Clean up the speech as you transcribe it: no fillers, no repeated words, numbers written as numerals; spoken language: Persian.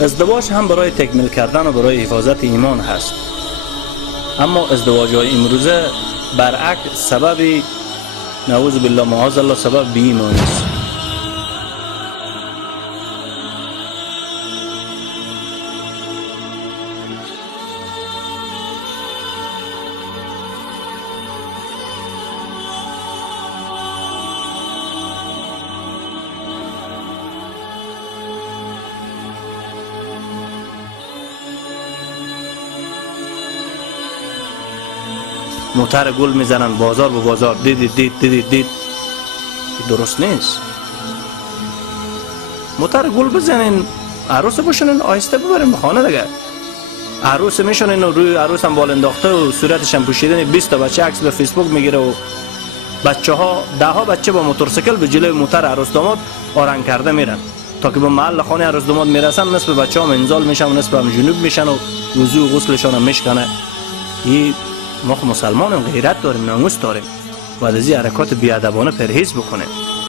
ازدواج هم برای تکمیل کردن و برای حفاظت ایمان هست، اما ازدواج های امروزه برعکس سبب نعوذ بالله معاذ الله سبب بی ایمانی است. موتر گل میزنن بازار به بازار، دید درست نیست. موتر گل بزنین، عروس بشونین، آهسته ببرین به خانه دیگه. عروس میشونین و روی عروس هم بال انداخته و صورتش هم پوشیدن 20 تا بچه عکس به فیسبوک میگیره و بچه‌ها 10 بچه با موتورسیکل به جلوی موتر عروس داماد آرنگ کرده میرن تا که به محل خانه عروس داماد میرسن، نصف بچه‌ها منزال میشن و نصف هم جنوب میشن و وضو و غسلشون هم میشکنه. این ما مسلمانیم، غیرت داریم، ناموس داریم و از این حرکات بیادبانه پرهیز بکنیم.